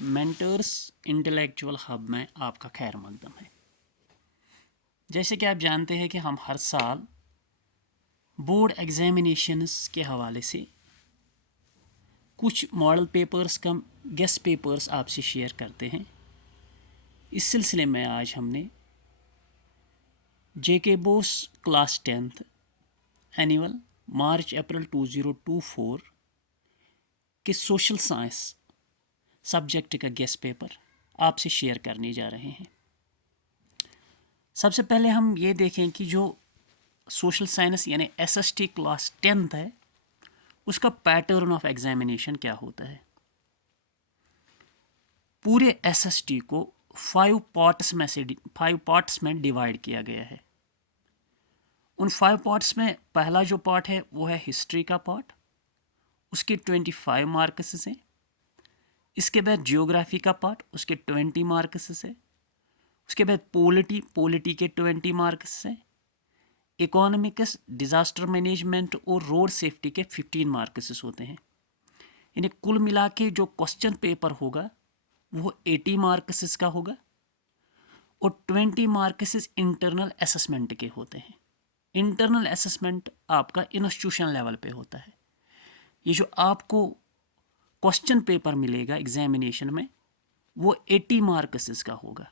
Mentors intellectual hub में आपका खैर मकदम है। जैसे कि आप जानते हैं कि हम हर साल बोर्ड एग्जामिनेशंस के हवाले से कुछ मॉडल पेपर्स का गेस्ट पेपर्स आपसे शेयर करते हैं। इस सिलसिले में आज हमने जेके बोस क्लास 10th एनुअल मार्च अप्रैल 2024 के सोशल साइंस सब्जेक्ट का गेस्ट पेपर आपसे शेयर करने जा रहे हैं। सबसे पहले हम ये देखें कि जो सोशल साइंस यानी एसएसटी क्लास 10th है उसका पैटर्न ऑफ एग्जामिनेशन क्या होता है। पूरे एसएसटी को 5 पार्ट्स में डिवाइड किया गया है। उन 5 पार्ट्स में पहला जो पार्ट है वो है हिस्ट्री का पार्ट, उसके 25 मार्क्स हैं। इसके बाद जियोग्राफी का पार्ट, उसके 20 मार्क्स है। उसके बाद पॉलिटी के 20 मार्क्स हैं। इकोनॉमिक्स, डिज़ास्टर मैनेजमेंट और रोड सेफ्टी के 15 मार्क्स होते हैं। यानी कुल मिला के जो क्वेश्चन पेपर होगा वो 80 मार्क्स का होगा और 20 मार्क्स इंटरनल असेसमेंट के होते हैं। इंटरनल असेसमेंट आपका इंस्टीट्यूशन लेवल पे होता है। ये जो आपको क्वेश्चन पेपर मिलेगा एग्जामिनेशन में वो 80 मार्क्स का होगा।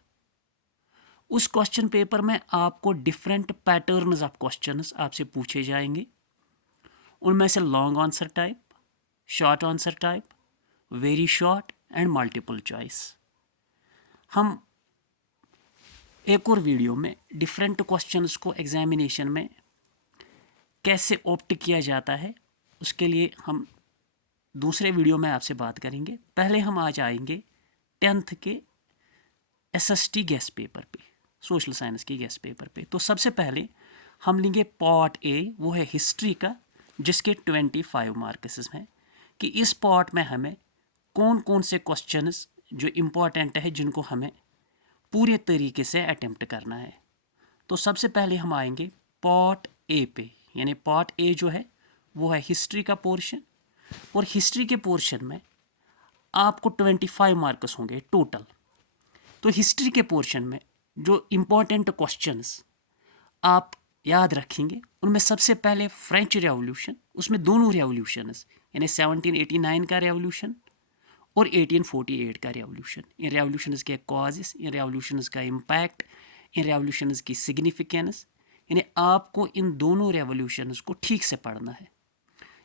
उस क्वेश्चन पेपर में आपको डिफरेंट पैटर्न्स ऑफ क्वेश्चंस आपसे पूछे जाएंगे। उनमें से long answer type, short answer type, very short and multiple choice. हम एक और वीडियो में डिफरेंट क्वेश्चंस को एग्जामिनेशन में कैसे ऑप्ट किया जाता है उसके लिए हम दूसरे वीडियो में आपसे बात करेंगे। पहले हम आज आएंगे 10th के एसएसटी गेस्ट पेपर पे, सोशल साइंस के गेस्ट पेपर पे। तो सबसे पहले हम लेंगे पार्ट ए, वो है हिस्ट्री का, जिसके 25 मार्क्स हैं कि इस पार्ट में हमें कौन कौन से क्वेश्चंस जो इम्पोर्टेंट है जिनको हमें पूरे तरीके से अटेम्प्ट करना है। तो सबसे पहले हम आएंगे पार्ट ए पे, यानी पार्ट ए जो है वो है हिस्ट्री का पोर्शन। और हिस्ट्री के पोर्शन में आपको 25 मार्क्स होंगे टोटल। तो हिस्ट्री के पोर्शन में जो इम्पोर्टेंट क्वेश्चंस आप याद रखेंगे उनमें सबसे पहले फ्रेंच रेवोल्यूशन, उसमें दोनों रेवोल्यूशंस यानी 1789 का रेवोल्यूशन और 1848 का रेवोल्यूशन। इन रेवोल्यूशंस के कॉजेस, इन रेवोल्यूशंस का इम्पैक्ट, इन रेवोल्यूशंस की सिग्निफिकेंस, यानी आपको इन दोनों रेवोल्यूशंस को ठीक से पढ़ना है।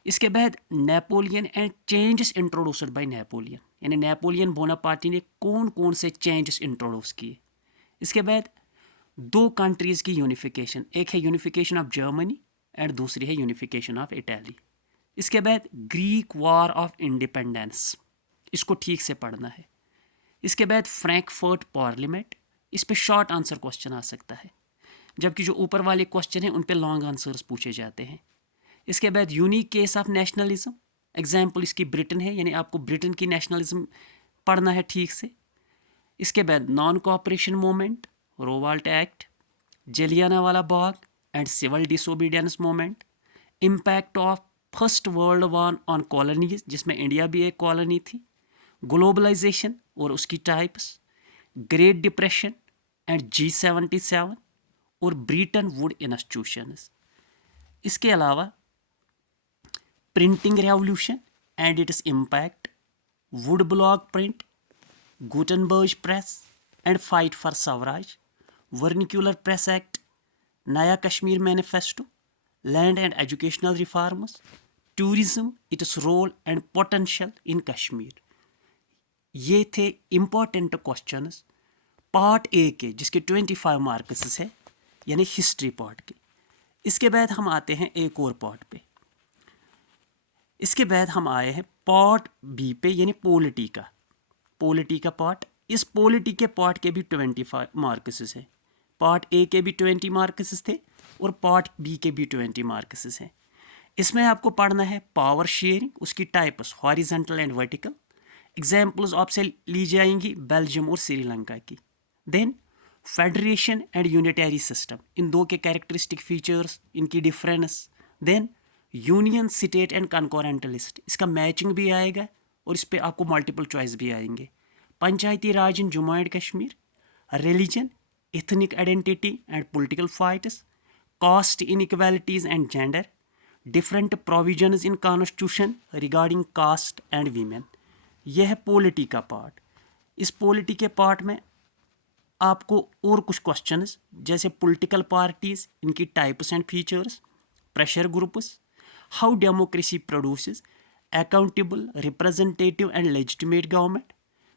इसके बाद Napoleon and changes introduced by Napoleon, यानी नेपोलियन बोनापार्टी ने कौन कौन से चेंजेस इंट्रोड्यूस किए। इसके बाद दो कंट्रीज़ की यूनिफिकेशन, एक है यूनिफिकेशन ऑफ जर्मनी एंड दूसरी है यूनिफिकेशन ऑफ इटली। इसके बाद ग्रीक वॉर ऑफ इंडिपेंडेंस, इसको ठीक से पढ़ना है। इसके बाद फ्रैंकफर्ट पार्लियामेंट, इस पे शॉर्ट आंसर क्वेश्चन आ सकता है, जबकि जो ऊपर वाले क्वेश्चन हैं उन पे लॉन्ग आंसर्स पूछे जाते हैं। इसके बाद unique case of nationalism, example इसकी ब्रिटेन है, यानी आपको ब्रिटेन की नेशनलिज्म पढ़ना है ठीक से। इसके बाद non cooperation movement, Rowlatt act, Jallianwala Bagh and civil disobedience movement, impact of first world war on colonies, जिसमें इंडिया भी एक कॉलोनी थी, ग्लोबलाइजेशन और उसकी types, great depression and G77 और ब्रिटन वुड इंस्टीट्यूशंस। इसके अलावा printing revolution and its impact, wood block print, Gutenberg press and fight for Swaraj, vernacular press act, Naya Kashmir manifesto, land and educational reforms, tourism, its role and potential in Kashmir. ये थे important questions part A के, जिसके 25 marks है, यानी history part के। इसके बाद हम आते हैं एक और पार्ट पे। इसके बाद हम आए हैं पार्ट बी पे, यानी पॉलिटी का पार्ट। इस पॉलिटी के पार्ट के भी 25 मार्क्स हैं। पार्ट ए के भी 20 मार्क्स थे और पार्ट बी के भी 20 मार्क्स हैं। इसमें आपको पढ़ना है पावर शेयरिंग, उसकी types horizontal and vertical. Examples आपसे ली जाएंगी बेल्जियम और श्रीलंका की। Then federation and unitary system, इन दो के कैरेक्टरिस्टिक फीचर्स, इनकी difference. Then union, state and concurrent list, इसका मैचिंग भी आएगा और इस पर आपको मल्टीपल चॉइस भी आएंगे। Panchayati Raj in Jammu and Kashmir, religion, ethnic identity and political fights, caste inequalities and gender, different provisions in constitution regarding caste and women. यह है पॉलिटी का पार्ट. इस पॉलिटी के पार्ट में आपको और कुछ क्वेश्चंस जैसे पॉलिटिकल पार्टीज, इनकी types and features, pressure groups, how democracy produces accountable, representative and legitimate government,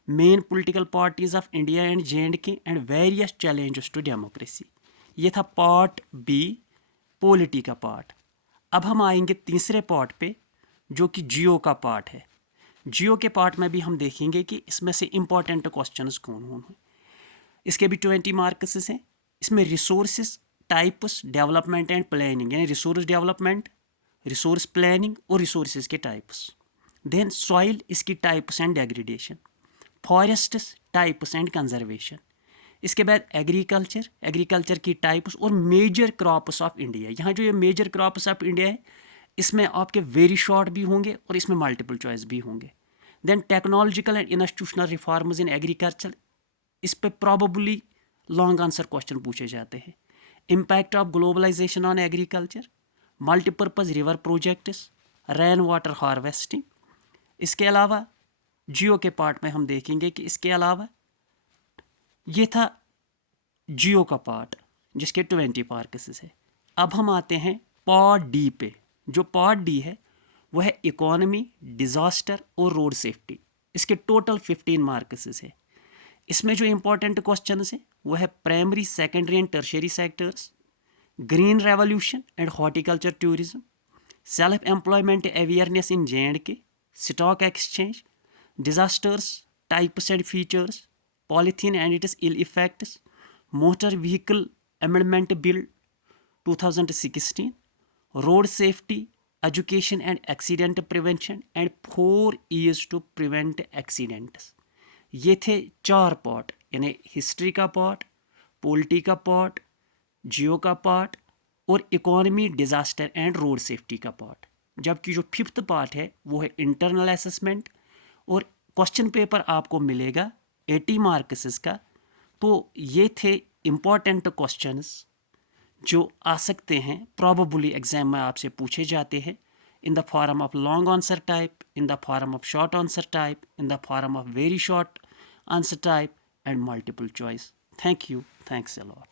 main political parties of India and J&K and various challenges to democracy. ये था पार्ट बी, पॉलिटी का part. अब हम आएंगे तीसरे part पे जो कि जियो का पार्ट है. जियो के पार्ट में भी हम देखेंगे कि इसमें से इंपॉर्टेंट क्वेश्चंस कौन कौन हैं. इसके भी 20 मार्क्स हैं. इसमें resources, types, development and planning यानी रिसोर्स डेवलपमेंट, रिसोर्स प्लानिंग और रिसोर्सेज के टाइप्स. देन सॉइल, इसकी types and degradation, forests, types and conservation. इसके बाद एग्रीकल्चर, एग्रीकल्चर की टाइप्स और मेजर क्रॉप्स ऑफ इंडिया. यहाँ जो ये मेजर क्रॉप्स ऑफ इंडिया है इसमें आपके वेरी शॉर्ट भी होंगे और इसमें मल्टीपल चॉइस भी होंगे. Then technological and institutional reforms in agriculture, इस पे प्रॉबली लॉन्ग आंसर क्वेश्चन पूछे जाते हैं. Impact of globalisation on agriculture, multipurpose river projects, rain water harvesting. इसके अलावा जियो के पार्ट में हम देखेंगे कि इसके अलावा ये था जियो का पार्ट जिसके 20 मार्क्स है. अब हम आते हैं पार्ट डी पे. जो पार्ट डी है वह है इकोनॉमी, डिजास्टर और रोड सेफ्टी. इसके टोटल 15 मार्क्स है. इसमें जो इंपॉर्टेंट क्वेश्चन है वह है primary, secondary and tertiary sectors, green revolution and horticulture tourism, self employment awareness in J&K, stock exchange, disasters, types and features, polythene and its ill effects, motor vehicle amendment bill 2016, road safety, education and accident prevention and 4 years to prevent accidents. ये थे 4 part यानी history का part, polity का part, जियो का part और economy, disaster and road safety का part. जबकि जो 5th पार्ट है वो है इंटरनल असेसमेंट और क्वेश्चन पेपर आपको मिलेगा 80 मार्क्स का. तो ये थे इम्पॉर्टेंट क्वेश्चंस जो आ सकते हैं, प्रॉबली एग्जाम में आपसे पूछे जाते हैं in the form of long answer type, in the form of short answer type, in the form of very short answer type and multiple choice. Thank you. Thanks a lot.